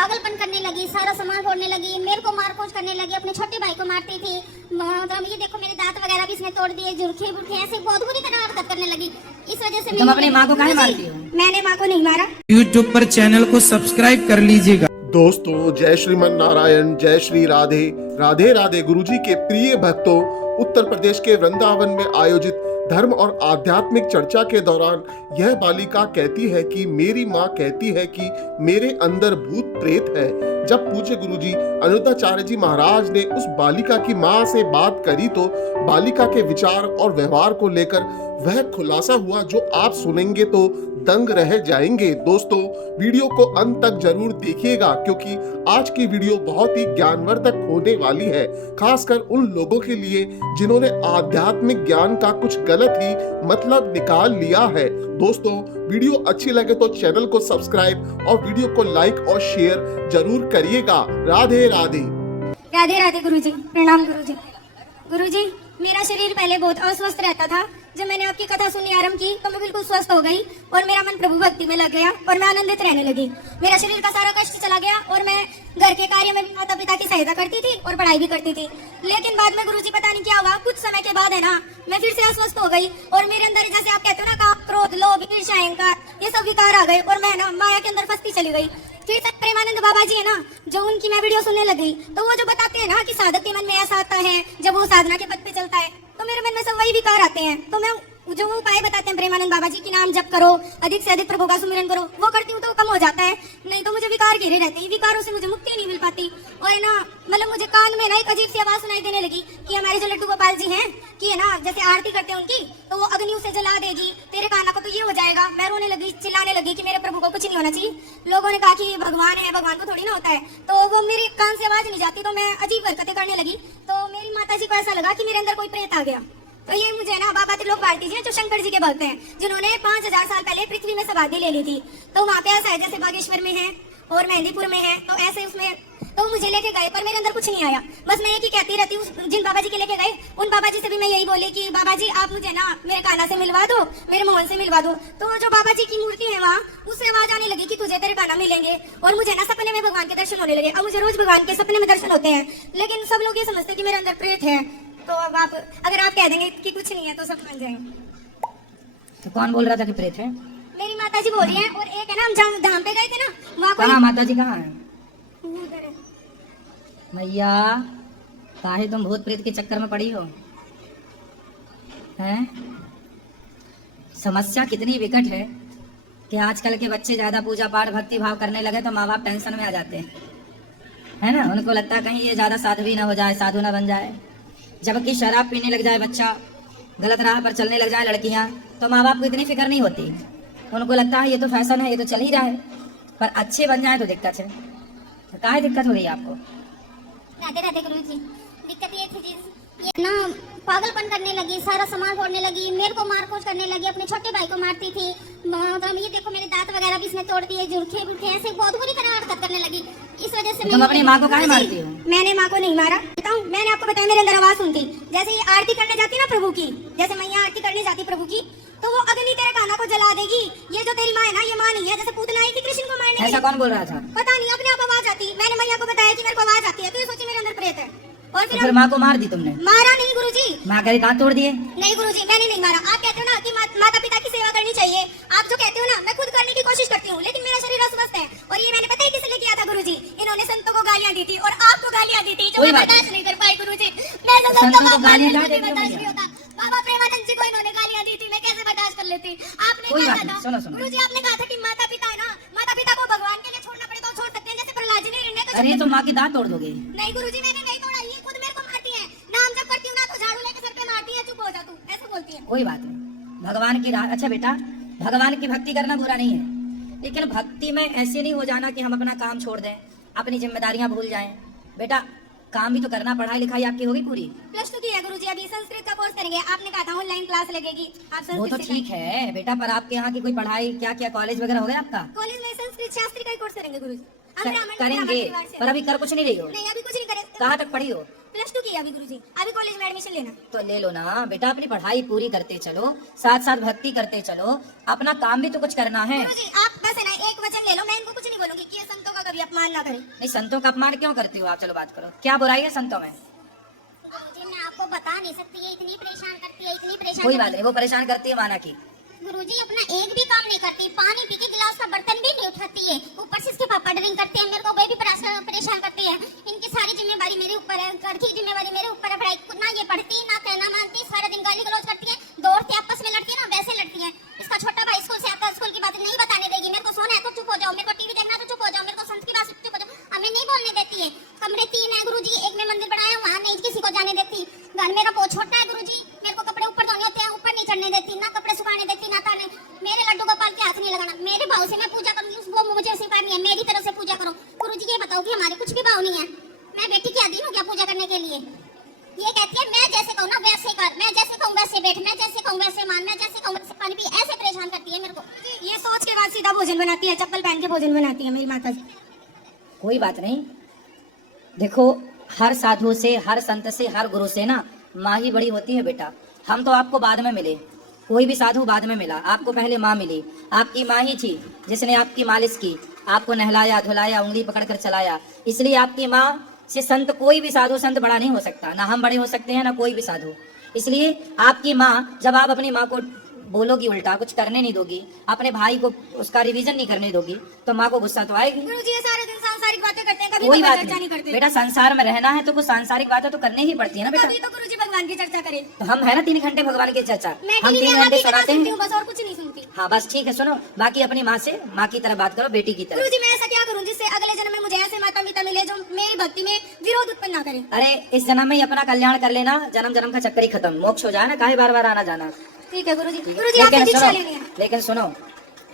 पागलपन करने लगी, सारा सामान फोड़ने लगी, मेरे को मारकूट करने लगी, अपने छोटे भाई को मारती थी। मतलब ये देखो मेरे दांत वगैरह भी इसने तोड़ दिए, जुर्खे बुरखे ऐसे बहुत बुरी तरह हरकत करने लगी। इस वजह से तुम अपनी माँ को काहे मारती हो? मैंने माँ को नहीं मारा। YouTube पर चैनल को सब्सक्राइब कर लीजिएगा। दोस्तों, जय श्रीमन नारायण, जय श्री राधे राधे राधे। गुरुजी के प्रिय भक्तों, उत्तर प्रदेश के वृंदावन में आयोजित धर्म और आध्यात्मिक चर्चा के दौरान यह बालिका कहती है कि मेरी माँ कहती है कि मेरे अंदर भूत प्रेत है। जब पूज्य गुरुजी अनिरुद्धाचार्य जी महाराज ने उस बालिका की माँ से बात करी तो बालिका के विचार और व्यवहार को लेकर वह खुलासा हुआ जो आप सुनेंगे तो दंग रह जाएंगे। दोस्तों, वीडियो को अंत तक जरूर देखिएगा क्योंकि आज की वीडियो बहुत ही ज्ञानवर्धक होने वाली है, खासकर उन लोगों के लिए जिन्होंने आध्यात्मिक ज्ञान का कुछ गलत ही मतलब निकाल लिया है। दोस्तों, वीडियो अच्छी लगे तो चैनल को सब्सक्राइब और वीडियो को लाइक और शेयर जरूर करिएगा। राधे राधे। राधे राधे गुरुजी, प्रणाम गुरुजी। गुरुजी, मेरा शरीर पहले बहुत अस्वस्थ रहता था। जब मैंने आपकी कथा सुननी आरंभ की तो मैं बिल्कुल स्वस्थ हो गई और मेरा मन प्रभु भक्ति में लग गया और मैं आनंदित रहने लगी। मेरा शरीर का सारा कष्ट चला गया और मैं घर के कार्य में भी माता पिता की सहायता करती थी और पढ़ाई भी करती थी। लेकिन बाद में गुरुजी पता नहीं क्या हुआ, कुछ समय के बाद है ना, मैं फिर से अस्वस्थ हो गई और मेरे अंदर जैसे आप कहते हो ना, काम, क्रोध, लोभ, ईर्ष्या, अहंकार, ये सब विकार आ गए और मैं ना माया के अंदर फंसती चली गई। फिर से प्रेमानंद बाबा जी है ना, जो उनकी मैं वीडियो सुनने लग गई तो वो जो बताते हैं ना कि साधक के मन में ऐसा आता है जब वो साधना के पद पे चलता है, तो मेरे मन में सब वही विकार आते हैं। तो मैं जो वो उपाय बताते हैं प्रेमानंद बाबा जी की, नाम जप करो, अधिक से अधिक प्रभु का सुमिरन करो, वो करती हूँ तो कम हो जाता है, नहीं तो मुझे विकार घेरे रहते हैं। विकारों से मुझे मुक्ति नहीं मिल पाती। और है ना, मतलब मुझे कान में ना एक अजीब सी आवाज सुनाई देने लगी कि हमारे जो लड्डू गोपाल जी हैं कि है ना, जैसे आरती करते हैं उनकी, तो वो अग्नि उसे जला देगी, तेरे काना को तो ये हो जाएगा। मैं रोने लगी, चिल्लाने लगी कि मेरे प्रभु को कुछ नहीं होना चाहिए। लोगों ने कहा कि भगवान है, भगवान को थोड़ी ना होता है। तो वो मेरे कान से आवाज नहीं जाती, तो मैं अजीब हरकतें करने लगी। तो मेरी माता जी को ऐसा लगा कि मेरे अंदर कोई प्रेत आ गया। तो ये मुझे ना बाबा त्रिलोक भारती जी जो शंकर जी के भक्त हैं, जिन्होंने 5000 साल पहले पृथ्वी में समाधि ले ली थी, तो वहाँ पे ऐसा है जैसे बागेश्वर में है और मेहंदीपुर में है, तो ऐसे उसमें तो मुझे लेके गए पर मेरे अंदर कुछ नहीं आया। बस मैं एक ही कहती रहती हूँ, जिन बाबा जी के लेके गए उन बाबा जी से भी मैं यही बोली कि बाबा जी आप मुझे ना मेरे काना से मिलवा दो, मेरे मोहन से मिलवा दो। तो जो बाबा जी की मूर्ति है वहाँ, उससे आवाज आने लगी कि तुझे तेरे काना मिलेंगे। और मुझे ना सपने में भगवान के दर्शन होने लगे। अब मुझे रोज भगवान के सपने में दर्शन होते हैं, लेकिन सब लोग ये समझते कि मेरे अंदर प्रेत है। तो अब आप अगर आप कह देंगे कि कुछ नहीं है तो सब मान जाएंगे। तो कौन बोल रहा था कि प्रेत है? मेरी माता जी बोल रही हैं। और एक है ना, हम जहाँ धाम पे गए थे ना, वहाँ कहाँ माता जी कहाँ है? उधर है। मैया, काहे तुम भूत प्रेत के चक्कर में पड़ी हो? हैं? समस्या कितनी विकट है कि आजकल के बच्चे ज्यादा पूजा पाठ भक्ति भाव करने लगे तो माँ बाप टेंशन में आ जाते हैं, है ना। उनको लगता है कहीं ये ज्यादा साध्वी ना हो जाए, साधु ना बन जाए। जबकि शराब पीने लग जाए बच्चा, गलत राह पर चलने लग जाए लड़कियां, तो माँ बाप को इतनी फिक्र नहीं होती। उनको लगता है ये तो फैशन है, ये तो चल ही रहा है। पर अच्छे बन जाए तो दिक्कत है। तो काहे दिक्कत हो रही है आपको? राधे राधे गुरु जी। दिक्कत ये थी ये ना, पागलपन करने लगी, सारा सामान फोड़ने लगी, मेरे को मारकूट करने लगी, अपने छोटे भाई को मारती थी। मतलब ये देखो मेरे दांत वगैरह भी इसने तोड़ दिए, जुर्खे बुरखे ऐसे बहुत बुरी तरह हरकत करने लगी। इस वजह से तुम अपनी माँ को काहे मारती हो? मैंने माँ को नहीं मारा। बताऊं, मैंने आपको बताया मेरे अंदर आवाज सुनती, जैसे ये आरती करने जाती ना प्रभु की, जैसे मैया आरती करने जाती प्रभु की, तो वो अग्नि तेरे काना को जला देगी। ये जो तेरी माँ है ना, ये माँ नहीं है। जैसे पूतना आई थी कृष्ण को मारने, ऐसा कौन बोल रहा था? पता नहीं, अपने आप आवाज आती। मैंने मैया को बताया कि मेरे को आवाज आती है, तो ये सोची मेरे अंदर प्रेत है। और तो फिर माँ को मार दी तुमने? मारा नहीं गुरुजी। माँ के दांत तोड़ दिए? नहीं गुरुजी, मैंने नहीं मारा। आप कहते हो ना कि माता पिता की सेवा करनी चाहिए, आप जो कहते हो ना, मैं खुद करने की कोशिश करती हूँ, लेकिन मेरा शरीर अस्वस्थ है। और ये मैंने पता है किसे लेके आया था गुरुजी? इन्होंने संतों को गालियाँ दी थी और आपको गालियाँ दी थी, जो मैं बर्दाश्त नहीं कर पाई गुरुजी। मैं संतों को गालियाँ बर्दाश्त नहीं होता। बाबा प्रेमानंद जी को इन्होंने गालियाँ दी थी, मैं कैसे बर्दाश्त कर लेती? आपने कहा था गुरुजी, आपने कहा था कि माता पिता है ना, माता पिता को भगवान के लिए छोड़ना पड़े तो छोड़ सकते हैं, जैसे प्रहलाद जी ने निर्णय। अरे तो माँ की दांत तोड़ दोगे? नहीं गुरुजी, मैंने नहीं तोड़ा, ये खुद मेरे को मारती है। नाम जब करती हूँ ना तो झाड़ू लेके सर पे मारती है, चुप हो जा तू, ऐसे बोलती है। कोई बात नहीं, भगवान की राह। अच्छा बेटा, भगवान की भक्ति करना बुरा नहीं है, लेकिन भक्ति में ऐसे नहीं हो जाना कि हम अपना काम छोड़ दें, अपनी जिम्मेदारियां भूल जाएं। बेटा, काम भी तो करना, पढ़ाई लिखाई आपकी होगी पूरी? +2 की है गुरुजी, अभी संस्कृत का कोर्स करेंगे। आपने कहा था ऑनलाइन क्लास लगेगी, आप वो तो ठीक है बेटा, पर आपके यहाँ की कोई पढ़ाई क्या क्या कॉलेज वगैरह हो गया आपका? कॉलेज में संस्कृत शास्त्री का ही कोर्स करेंगे गुरुजी। करेंगे, पर अभी कर कुछ नहीं रही हो? नहीं, अभी कुछ नहीं करे। कहाँ तक पढ़ी हो? +2 की है अभी गुरुजी, अभी कॉलेज में एडमिशन लेना। तो ले लो ना बेटा, अपनी पढ़ाई पूरी करते चलो, साथ साथ भक्ति करते चलो, अपना काम भी तो कुछ करना है। गुरुजी आप बस है ना एक वचन ले लो, मैं इनको कुछ नहीं बोलूंगी कि ये संतों का कभी अपमान ना करें। नहीं, संतों का अपमान क्यों करती हो आप? चलो बात करो, क्या बुराई है संतों में? गुरुजी मैं आपको बता नहीं सकती, ये इतनी परेशान करती है, इतनी परेशान कोई बात नहीं, वो परेशान करती है माना की। गुरुजी अपना एक भी काम नहीं करती, पानी पी के गिलास का बर्तन भी नहीं उठाती है, ऊपर से इसके पापा ड्रिंक करते हैं, मेरे को वे भी परेशान करती है। इनकी सारी जिम्मेदारी मेरे ऊपर है, घर की जिम्मेदारी मेरे ऊपर है। पढ़ाई ना ये पढ़ती ना कहना मानती, सारा दिन गाली गलौज करती है, दौड़ती आपस में लड़ती है ना वैसे लड़ती है। इसका छोटा भाई स्कूल से आता है, स्कूल की बातें नहीं बताने देगी, मेरे को सोना है तो चुप हो जाओ, मेरे को टीवी देखना है तो चुप हो जाओ, मेरे को संत की बात चुप हो जाओ, हमें नहीं बोलने देती है। कमरे 3 है गुरुजी, एक में मंदिर बनाया, वहाँ नहीं किसी को जाने देती। घर मेरा बहुत छोटा है गुरुजी, मेरे को कपड़े ऊपर धोने होते हैं, ऊपर नहीं चढ़ने देती, ना कपड़े सुखाने देती, ना ताने। मेरे लड्डू गोपाल के हाथ नहीं लगाना, मेरे भाव से मैं पूजा करूंगी, वो मुझे सिखानी है, मेरी तरफ से पूजा करो। गुरुजी ये बताओ कि हमारे कुछ भी भाव नहीं है, मैं बेटी की अधीन हूँ क्या पूजा करने के लिए? ये कहती है मैं जैसे कहूँ ना वैसे कर, मैं जैसे कहूँ वैसे बैठ, मैं जैसे कहूँ वैसे मान, मैं जैसे कहूँ वैसे पानी पी, ऐसे परेशान करती है मेरे को। ये सोच के बाद सीधा भोजन बनाती है, चप्पल पहन के भोजन बनाती है मेरी माता जी। कोई बात नहीं, देखो हर साधु से, हर संत से, हर गुरु से ना माँ ही बड़ी होती है बेटा। हम तो आपको बाद में मिले, कोई भी साधु बाद में मिला, आपको पहले माँ मिली। आपकी माँ ही थी जिसने आपकी मालिश की, आपको नहलाया धुलाया, उंगली पकड़कर चलाया। इसलिए आपकी माँ से संत, कोई भी साधु संत बड़ा नहीं हो सकता, ना हम बड़े हो सकते हैं ना कोई भी साधु। इसलिए आपकी माँ, जब आप अपनी माँ को बोलोगी उल्टा, कुछ करने नहीं दोगी, अपने भाई को उसका रिवीजन नहीं करने दोगी, तो माँ को गुस्सा तो आएगी। गुरुजी ये सारे दिन सांसारिक बातें करते हैं, कभी कोई भगवान बात चर्चा नहीं नहीं करते। बेटा, संसार में रहना है तो कुछ सांसारिक बातें तो करनी ही पड़ती है ना बेटा। कभी तो गुरुजी भगवान की चर्चा करें। तो हम है ना 3 घंटे भगवान की चर्चा, मैं हम टीवी 3 में घंटे आप ही की बात सुनाते सुनती हैं। हूँ बस, और कुछ नहीं सुनती। हाँ बस ठीक है, सुनो, बाकी अपनी माँ से, माँ की तरह बात करो, बेटी की तरह। गुरुजी मैं ऐसा क्या करूँ जिससे अगले जन्म में मुझे ऐसे माता पिता मिले जो मेरी भक्ति में विरोध उत्पन्न ना करें? अरे इस जन्म में ही अपना कल्याण कर लेना, जन्म जन्म का चक्कर ही खत्म, मोक्ष हो जाए ना, काहे बार बार आना जाना। ठीक है गुरुजी। ठीक है? गुरुजी आपसे दीक्षा लेनी है। लेकिन सुनो,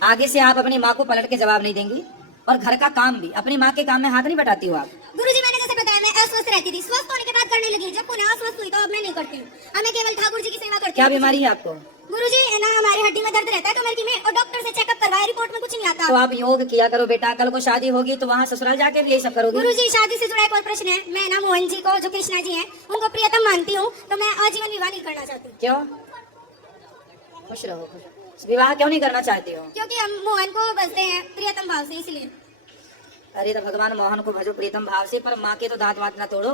आगे से आप अपनी माँ को पलट के जवाब नहीं देंगी, और घर का काम भी, अपनी माँ के काम में हाथ नहीं बटाती हो आप। गुरुजी मैंने जैसे बताया, मैं अस्वस्थ रहती थी, स्वस्थ होने के बाद करने लगी, जब पुनः अस्वस्थ हुई तो अब मैं नहीं करती हूँ, अब मैं केवल ठाकुर जी की सेवा करती क्या हूँ। बीमारी है आपको? गुरुजी ना हमारी हड्डी में दर्द रहता है कमर की में, और डॉक्टर से चेकअप करवाया, रिपोर्ट में कुछ नहीं आता। तो आप योग किया करो बेटा, कल को शादी होगी तो वहाँ ससुराल जाके भी यही सब करोगे। गुरुजी शादी से जुड़ा एक और प्रश्न है, मैं ना मोहन जी को, जो कृष्णा जी हैं, उनको प्रियतम मानती हूँ, तो मैं आजीवन विवाह नहीं करना चाहती। क्यों? खुश रहो, खुश रहो। विवाह क्यों नहीं करना चाहती हो? क्योंकि हम मोहन को बसते हैं प्रियतम भाव से, इसलिए। अरे तो भगवान मोहन को भजो प्रीतम भाव से, पर माँ के तो दांत वात ना तोड़ो।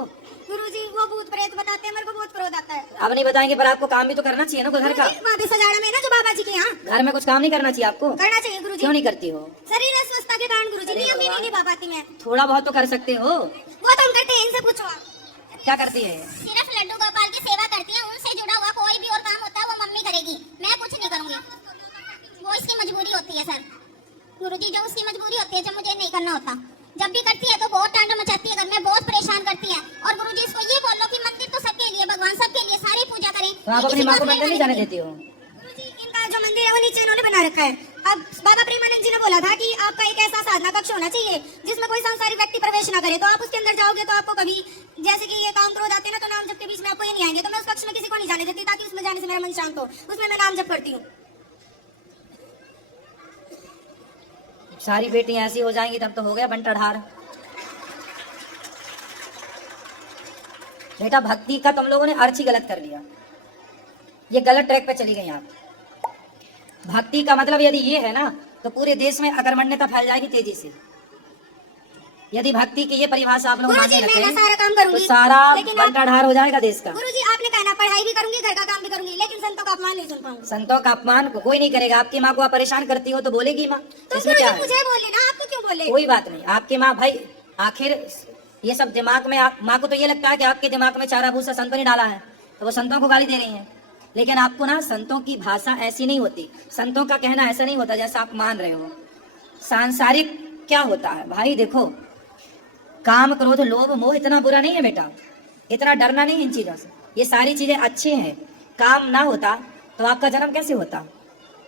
गुरुजी वो भूत प्रेत बताते हैं, मेरे को बहुत क्रोध आता है। अब नहीं बताएंगे, पर आपको काम भी तो करना चाहिए ना कोई घर का। वहाँ पे सजाड़ा में ना जो बाबा जी के यहाँ घर में कुछ काम नहीं करना चाहिए आपको? करना चाहिए गुरुजी। क्यों नहीं करती हो? शरीर अस्वस्थता के कारण गुरुजी, अरे नियम भी भगवान। नहीं निभा पाती मैं। थोड़ा बहुत तो कर सकते हो। वो तो हम करते हैं, इनसे पूछो आप। क्या करती है? सिर्फ लड्डू गोपाल की सेवा करती है, उनसे जुड़ा हुआ कोई भी और काम होता है वो मम्मी करेगी, मैं कुछ नहीं करूंगी। वो इसकी मजबूरी होती है सर गुरुजी, जो उसकी मजबूरी होती है, जब मुझे नहीं करना होता। जब भी करती है तो बहुत तांडव मचाती है, घर में बहुत परेशान करती है। और गुरुजी इसको ये बोलो कि मंदिर तो सबके लिए, भगवान सबके लिए, सारी पूजा करें। तो आप अपनी माँ को मंदिर नहीं जाने देती हो? गुरुजी इनका जो मंदिर है वो नीचे इन्होंने बना रखा है। अब बाबा प्रेमानंद जी ने बोला था कि आपका एक ऐसा साधना कक्ष होना चाहिए जिसमें कोई सांसारिक व्यक्ति प्रवेश ना करे, तो आप उसके अंदर जाओगे तो आपको कभी, जैसे कि ये काम क्रोध आते हैं ना, तो नाम जप के बीच में आपको ये नहीं आएंगे, तो मैं उस कक्ष में किसी को नहीं जाने देती, ताकि उसमें जाने से मेरा मन शांत हो। उसमें मैं नाम जप करती हूँ। सारी बेटियां ऐसी हो जाएंगी तब तो हो गया बंटा ढार। बेटा भक्ति का तुम लोगों ने अर्थ ही गलत कर लिया, ये गलत ट्रैक पे चली गई आप। भक्ति का मतलब यदि ये है ना, तो पूरे देश में अकर्मण्यता फैल जाएगी तेजी से। यदि भक्ति की ये परिभाषा आप लोग गुरुजी मानने मैं ना लगे सारा काम तो करूंगी, सारा लेकिन आप- बंटा ढार हो जाएगा देश का। गुरुजी आपने कहना पढ़ाई भी करूंगी, घर का काम भी करूंगी, लेकिन संतों का अपमान नहीं सुन पाऊंगी। संतों का अपमान को कोई नहीं करेगा। आपकी माँ को आप परेशान करती हो तो बोलेगी माँ, तो इसमें क्या गुरुजी है? मुझे बोले ना, आपको क्यों बोले? कोई बात नहीं, आपकी माँ भाई, आखिर ये सब दिमाग में, माँ को तो ये लगता है कि आपके दिमाग में चारा भूसा संतों ने डाला है, तो वो संतों को गाली दे रही हैं। लेकिन आपको ना संतों की भाषा ऐसी नहीं होती, संतों का कहना ऐसा नहीं होता जैसा आप मान रहे हो। सांसारिक क्या होता है भाई, देखो काम क्रोध लोभ मोह इतना बुरा नहीं है बेटा, इतना डरना नहीं इन चीजों से, ये सारी चीजें अच्छी हैं। काम ना होता तो आपका जन्म कैसे होता,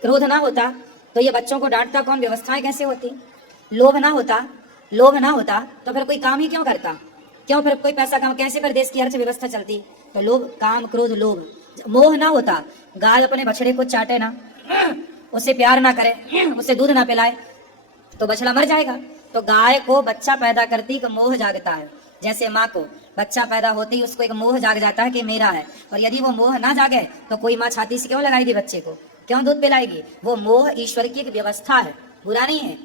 क्रोध ना होता तो ये बच्चों को डांटता कौन, व्यवस्थाएं कैसे होती, लोभ ना होता तो फिर कोई काम ही क्यों करता, क्यों फिर कोई पैसा काम कैसे फिर देश की अर्थव्यवस्था चलती। तो लोभ, काम क्रोध लोभ, मोह ना होता, गाय अपने बछड़े को चाटे ना, उसे प्यार ना करे, उसे दूध ना पिलाए तो बछड़ा मर जाएगा। तो गाय को बच्चा पैदा करती का मोह जागता है, जैसे माँ को बच्चा पैदा होती उसको एक मोह जाग जाता है कि मेरा है। और यदि वो मोह ना जागे तो कोई माँ छाती से क्यों लगाएगी बच्चे को, क्यों दूध पिलाएगी। वो मोह ईश्वर की एक व्यवस्था है, बुरा नहीं है।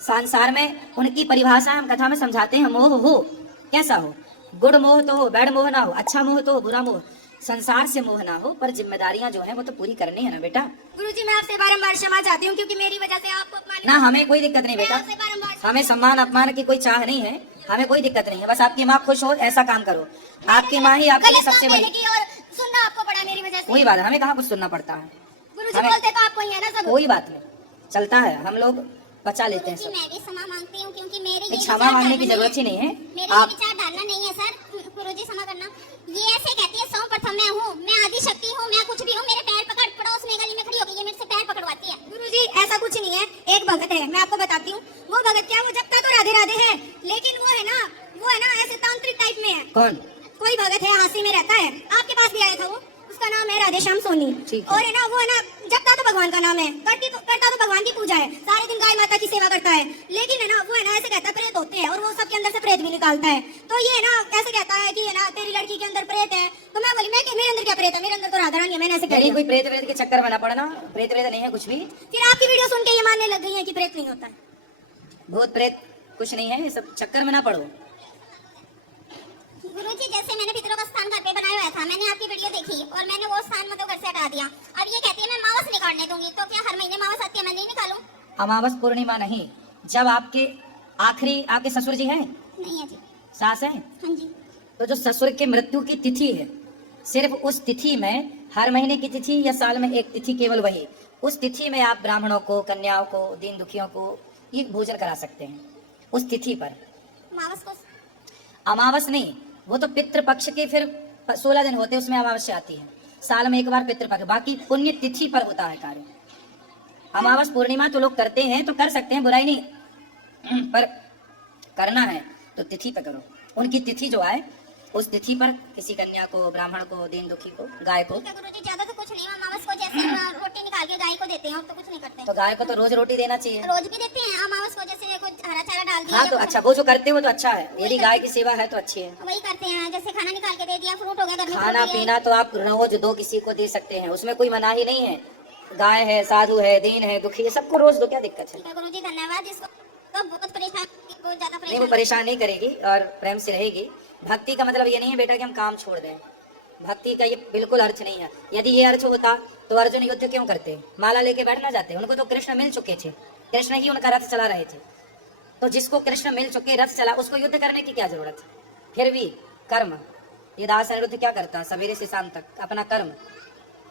संसार में उनकी परिभाषा हम कथा में समझाते हैं। मोह हो कैसा हो, गुड मोह तो हो, बैड मोह ना हो, अच्छा मोह तो हो, बुरा मोह, संसार से मोह ना हो, पर जिम्मेदारियां जो है वो तो पूरी करनी है ना बेटा। गुरुजी मैं आपसे बारंबार क्षमा चाहती हूँ क्योंकि मेरी वजह से आपको अपमान ना हमें कोई दिक्कत नहीं मैं बेटा, आपसे बारंबार हमें सम्मान अपमान की कोई चाह नहीं है, हमें कोई दिक्कत नहीं है। बस आपकी माँ खुश हो ऐसा काम करो, आपकी माँ ही आपके लिए गलत सबसे काम बड़ी। मैंने की और सुनना आपको पड़ा मेरी वजह से। कोई बात है, हमें कहाँ कुछ सुनना पड़ता है, गुरुजी हमें- बोलते तो आपको ही है ना सब। कोई बात नहीं, चलता है, हम लोग बचा लेते हैं गुरुजी सब। मैं भी क्षमा मांगती हूँ क्योंकि मेरे ये क्षमा विचार मांगने की डालना जरूरत ही नहीं है। मेरे आप ये विचार डालना नहीं है सर। गुरुजी क्षमा करना। ये ऐसे कहती है सर्वप्रथम मैं हूँ, मैं आदि शक्ति हूँ, मैं कुछ भी हूँ, मेरे पैर पकड़ पड़ोस में गली में खड़ी होगी ये मेरे से पैर पकड़वाती है। गुरुजी ऐसा कुछ नहीं है, एक भगत है मैं आपको बताती हूँ। वो भगत क्या, वो जपता तो राधे राधे है लेकिन वो है ना ऐसे तांत्रिक टाइप में है। कौन? कोई भगत है हांसी में रहता है, आपके पास भी आया था वो, उसका नाम है राधेश्याम सोनी। ठीक है। और है ना वो है ना जपता तो भगवान का नाम है, करता तो भगवान की पूजा है, सारे दिन गाय माता की सेवा करता है, लेकिन है ना वो है ना ऐसे कहता है प्रेत होते हैं और वो सबके अंदर से प्रेत भी निकालता है। तो ये है ना ऐसे कहता है कि है ना तेरी लड़की के अंदर प्रेत है। तो मैं बोली मेरे अंदर क्या प्रेत है, मेरे अंदर तो राधा रानी है, मैंने ऐसे कह नहीं, दिया। कोई प्रेत व्रेत के चक्कर में ना पड़ना, प्रेत व्रेत नहीं है कुछ भी। फिर आपकी वीडियो सुन के ये मानने लग गई है कि प्रेत नहीं होता है। भूत प्रेत कुछ नहीं है, ये सब चक्कर में ना पड़ो। गुरुजी जैसे मैंने पितरों का स्थान घर पे बनाया हुआ था, मैंने आपकी वीडियो देखी और मैंने वो स्थान मतलब घर से हटा दिया। अब ये कहती है मैं मावस नहीं काटने दूंगी, तो क्या हर महीने मावस आती है मैं नहीं निकालूं? अमावस पूर्णिमा नहीं, जब आपके आखिरी आपके ससुर जी हैं, नहीं है जी। सास हैं, हाँ जी। तो जो ससुर के मृत्यु की तिथि है, सिर्फ उस तिथि में, हर महीने की तिथि या साल में एक तिथि, केवल वही, उस तिथि में आप ब्राह्मणों को, कन्याओं को, दीन दुखियों को ये भोजन करा सकते हैं उस तिथि पर। मावस को अमावस नहीं, वो तो पितृपक्ष के फिर 16 दिन होते हैं, उसमें अमावस्या आती है, साल में एक बार पितृपक्ष, बाकी पुण्य तिथि पर होता है कार्य। अमावस पूर्णिमा तो लोग करते हैं तो कर सकते हैं, बुराई नहीं, पर करना है तो तिथि पर करो। उनकी तिथि जो आए उस तिथि पर किसी कन्या को, ब्राह्मण को, दीन दुखी को, गाय को, क्या गुरुजी ज्यादा तो कुछ नहीं, अमावस को जैसे रोटी निकाल के गाय को देते हैं और तो कुछ नहीं करते। तो गाय को तो रोज रोटी देना चाहिए। रोज भी देते हैं, अमावस को जैसे कुछ हरा चारा डाल दिया। हाँ तो अच्छा, वो जो करते हो तो अच्छा है, यदि गाय की सेवा है तो अच्छी है। वही करते हैं, जैसे खाना निकाल के दे दिया, फ्रूट हो गया घर में, खाना fruit भी है। पीना तो आप रोज दो, किसी को दे सकते हैं, उसमें कोई मनाही नहीं है। गाय है, साधु है, दीन है, दुखी है, सबको रोज दो, क्या दिक्कत है? ठीक है गुरुजी धन्यवाद। इसको तो बहुत परेशान, बहुत ज्यादा नहीं, वो परेशान। परेशान नहीं करेगी और प्रेम से रहेगी। भक्ति का मतलब ये नहीं है बेटा कि हम काम छोड़ दें, भक्ति का ये बिल्कुल अर्थ नहीं है। यदि ये अर्थ होता तो अर्जुन युद्ध क्यों करते, माला लेके बैठ ना जाते? उनको तो कृष्ण मिल चुके थे, कृष्ण ही उनका रथ चला रहे थे। तो जिसको कृष्ण मिल चुके, रथ चला, उसको युद्ध करने की क्या जरूरत? फिर भी कर्म, ये दास अनिरुद्ध क्या करता, सवेरे से शाम तक अपना कर्म,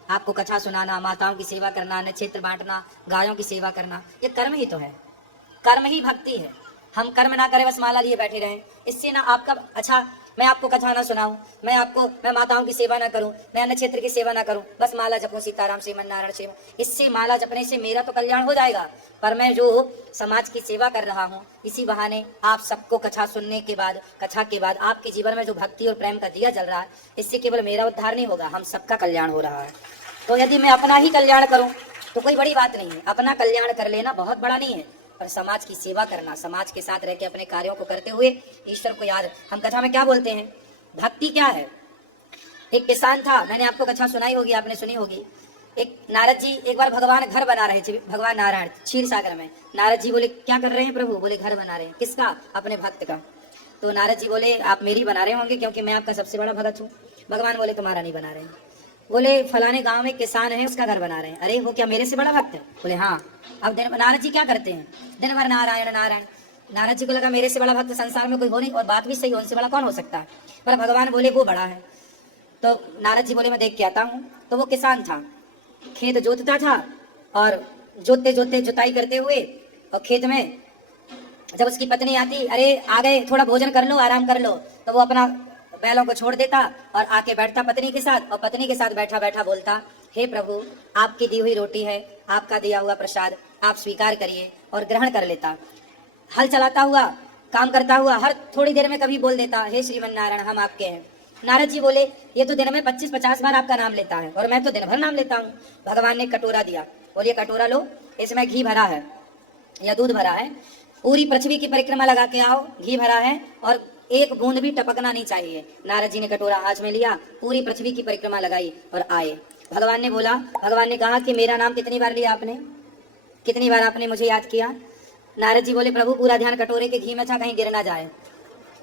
आपको कथा सुनाना, माताओं की सेवा करना, नक्षत्र बांटना, गायों की सेवा करना, ये कर्म ही तो है, कर्म ही भक्ति है। हम कर्म ना करें, बस माला लिए बैठे रहें, इससे ना आपका अच्छा, मैं आपको कथा ना सुनाऊं, मैं माताओं की सेवा ना करूं, मैं अन्य क्षेत्र की सेवा ना करूं, बस माला जपूं सीताराम श्रीमन नारायण शिव, इससे माला जपने से मेरा तो कल्याण हो जाएगा, पर मैं जो समाज की सेवा कर रहा हूं, इसी बहाने आप सबको कथा सुनने के बाद, कथा के बाद आपके जीवन में जो भक्ति और प्रेम का दिया जल रहा है, इससे केवल मेरा उद्धार नहीं होगा, हम सबका कल्याण हो रहा है। तो यदि मैं अपना ही कल्याण करूं तो कोई बड़ी बात नहीं है, अपना कल्याण कर लेना बहुत बड़ा नहीं है, पर समाज की सेवा करना, समाज के साथ रह के अपने कार्यों को करते हुए ईश्वर को याद। हम कथा में क्या बोलते हैं, भक्ति क्या है? एक किसान था, मैंने आपको कथा सुनाई होगी, आपने सुनी होगी। एक नारद जी एक बार भगवान घर बना रहे थे, भगवान नारायण क्षीर सागर में। नारद जी बोले क्या कर रहे हैं प्रभु? बोले घर बना रहे हैं। किसका? अपने भक्त का। तो नारद जी बोले आप मेरी बना रहे होंगे क्योंकि मैं आपका सबसे बड़ा भगत हूँ। भगवान बोले तुम्हारा नहीं बना रहे हैं। बोले फलाने गांव में किसान है, उसका घर बना रहे हैं। अरे वो क्या मेरे से बड़ा भक्त है? बोले हाँ। अब नारद जी क्या करते हैं? दिन भर नारायण नारायण। नारद जी को लगा मेरे से बड़ा भक्त संसार में कोई हो नहीं, और बात भी सही, उनसे बड़ा कौन हो सकता है, पर भगवान बोले वो बड़ा है। तो नारद जी बोले मैं देख के आता हूँ। तो वो किसान था, खेत जोतता था, और जोतते जोतते जुताई करते हुए और खेत में जब उसकी पत्नी आती, अरे आ गए, थोड़ा भोजन कर लो, आराम कर लो, तो वो अपना बैलों को छोड़ देता और आके बैठता पत्नी के साथ, और पत्नी के साथ बैठा बैठा बोलता हे प्रभु आपकी दी हुई रोटी है, आपका दिया हुआ प्रसाद आप स्वीकार करिए, और ग्रहण कर लेता। हल चलाता हुआ, काम करता हुआ, हर थोड़ी देर में कभी बोल देता हे श्रीमन नारायण हम आपके हैं। नारद जी बोले ये तो दिन में 25-50 बार आपका नाम लेता है, और मैं तो दिन भर नाम लेता हूँ। भगवान ने कटोरा दिया, बोलिए कटोरा लो, इसमें घी भरा है या दूध भरा है, पूरी पृथ्वी की परिक्रमा लगा के आओ, घी भरा है और एक बूंद भी टपकना नहीं चाहिए। नारद जी ने कटोरा हाथ में लिया, पूरी पृथ्वी की परिक्रमा लगाई और आए। भगवान ने कहा कि मेरा नाम कितनी बार लिया आपने, कितनी बार आपने मुझे याद किया? नारद जी बोले प्रभु पूरा ध्यान कटोरे के घी में था, कहीं गिर ना जाए।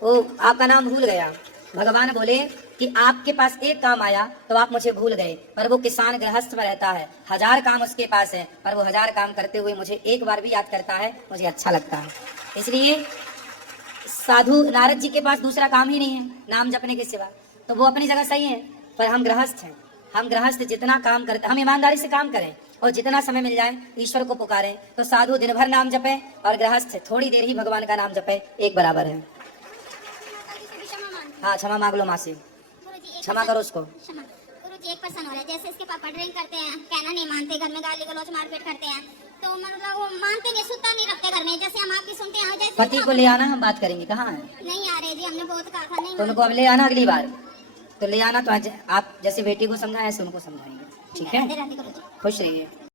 वो आपका नाम भूल गया। भगवान बोले कि आपके पास एक काम आया तो आप मुझे भूल गए, पर वो किसान गृहस्थ में रहता है, 1000 काम उसके पास है, पर वो 1000 काम करते हुए मुझे एक बार भी याद करता है, मुझे अच्छा लगता है। इसलिए साधु नारद जी के पास दूसरा काम ही नहीं है नाम जपने के सिवा, तो वो अपनी जगह सही है। पर हम गृहस्थ हैं, हम गृहस्थ जितना काम करते, हम ईमानदारी से काम करें और जितना समय मिल जाए ईश्वर को पुकारें। तो साधु दिन भर नाम जपे और गृहस्थ थोड़ी देर ही भगवान का नाम जपे, एक बराबर है। हाँ, क्षमा मांग लो माँ से, क्षमा करो उसको। गुरुजी एक पर्सन हो रहा है, जैसे इसके पापा ड्रिंक करते हैं, कहना नहीं मानते, घर में गाली गलौज मारपीट करते हैं, तो मतलब वो मानते नहीं, सुनता नहीं रखते घर में। जैसे हम आपकी सुनते हैं, जैसे पति को ले आना, हम बात करेंगे। कहाँ है? नहीं आ रहे जी, हमने बहुत कहा था नहीं। तो उनको अब ले आना, अगली बार तो ले आना। तो आज आप जैसे बेटी को समझाए ऐसे उनको समझाएंगे, ठीक है? राधे राधे गुरुजी। खुश रहिए।